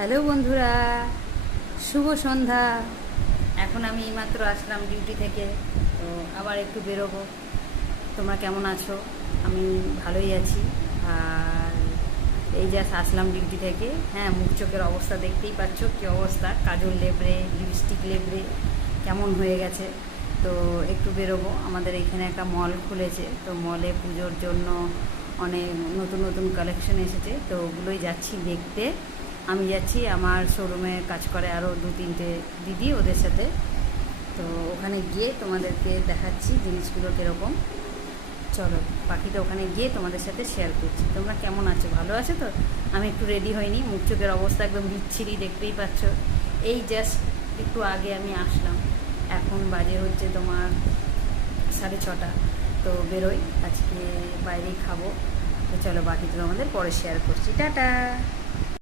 Hello বন্ধুরা, শুভ সন্ধ্যা। এখন আমি এইমাত্র আসলাম ডিউটি থেকে, তো আবার একটু বেরোবো। তোমরা কেমন আছো? আমি ভালোই আছি। আর এই জাস্ট আসলাম ডিউটি থেকে। হ্যাঁ, মুখ চোখের অবস্থা দেখতেই পাচ্ছ কী অবস্থা, কাজল লেবড়ে, লিপস্টিক লেবড়ে কেমন হয়ে গেছে। তো একটু বেরোবো। আমাদের এখানে একটা মল খুলেছে, তো মলে পুজোর জন্য অনেক নতুন নতুন কালেকশন এসেছে, তো ওগুলোই যাচ্ছি দেখতে। আমি যাচ্ছি, আমার শোরুমে কাজ করে আরও 2-3টে দিদি, ওদের সাথে। তো ওখানে গিয়ে তোমাদেরকে দেখাচ্ছি জিনিসগুলো কীরকম। চলো, বাকিটা ওখানে গিয়ে তোমাদের সাথে শেয়ার করছি। তোমরা কেমন আছো? ভালো আছো তো? আমি একটু রেডি হইনি, মুখ চোখের অবস্থা একদম বিচ্ছিরি, দেখতেই পাচ্ছ। এই জাস্ট একটু আগে আমি আসলাম। এখন বাজে হচ্ছে তোমার 6:30। তো বেরোই, আজকে বাইরেই খাবো। তো চলো, বাকিটা তোমাদের পরে শেয়ার করছি। টাটা।